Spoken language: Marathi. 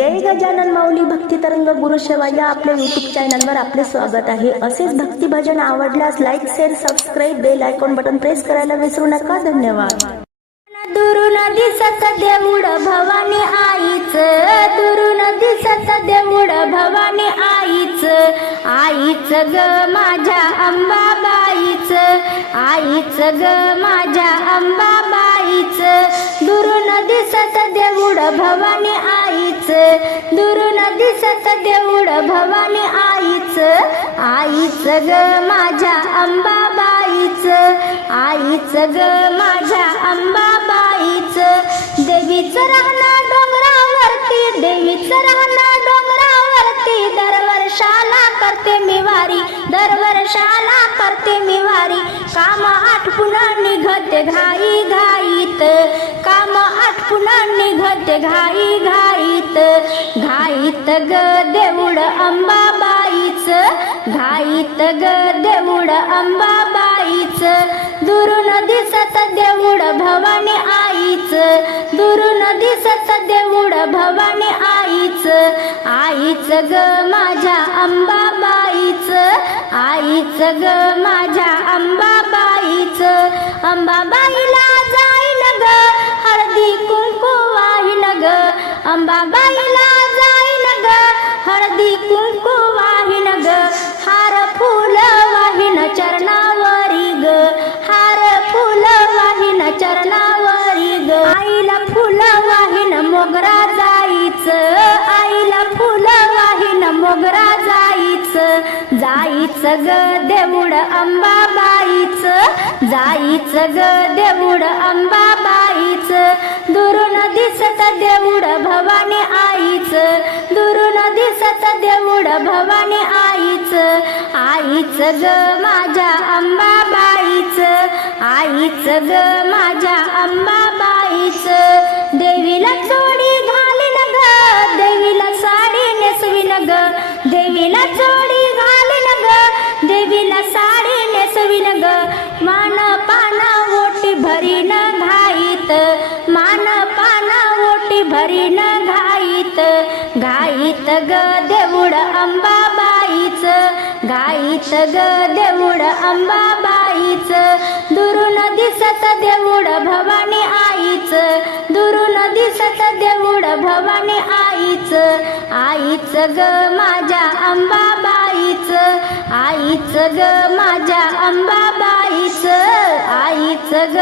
जय गजानन माऊली भक्ती तरंग गुरु सेवा या आपल्या युट्यूब चॅनलवर आपले स्वागत आहे. असेच भक्ती भजन आवडल्यास like share subscribe bell icon button press करायला विसरू नका. धन्यवाद. दुरून दिसत देऊड भवानी आईच दुरून दिसत देऊड भवानी आईच आईच ग माझ्या अंबाबाईच आईच ग माझ्या अंबाबाईच दुरून दिसत देऊड भवानी आईच. दुरून दिसत देऊड भवानी आईच. आईच ग माझ्या अंबाबाईच. आईच ग माझ्या अंबाबाईच. देवीच राहणं डोंगरावरती देवीच राहणं डोंगरावरती. दरवर्षाला करते मी वारी दरवर्षाला करते मी वारी. काम आटपून निघते घाई घाईत. काम आटपून निघते घाई घाईत घाईत ग देऊड अंबाबाईच घाईत ग देऊड अंबाबाईच. दुरून दिसत देऊड भवानी आईच दुरून दिसत देऊड भवानी आईच. आईच ग माझ्या अंबाबाईच आईच ग माझ्या अंबाबाईच. अंबाबाई अंबाबाईला जाईन ग. हळदी कुंकू वाहीन ग. हार फुल वाहीन चरणावरी ग. हार फुल वाहीन चरणावरी ग. आईला फुल वाहीन मोगरा जाईच. आईला फुल वाहीन मोगरा जाईच. जाईच ग देऊड अंबाबाईच. जाईच ग देऊड अंबाबाईच. दुरून दिसत दे भवानी आईच आईच ग माझ्या अंबाबाईच आईच ग माझ्या अंबाबाईच. देवीला चोडी घालीन ग देवीला साडी नेसवीन ग. देवीला चोडी घालीन ग देवीला साडी नेसवीन ग. मान पाना ओटी भरीन घाईत मान पाना ओटी भरीन घाईत. घाईत ग दे अंबाबाईच घाईत ग देऊड अंबाबाईच. दुरून दिसत देऊड भवानी आईच. दुरून दिसत देऊड भवानी आईच. आईच ग माझ्या अंबाबाईच. आईच ग माझ्या अंबाबाईच. आईच ग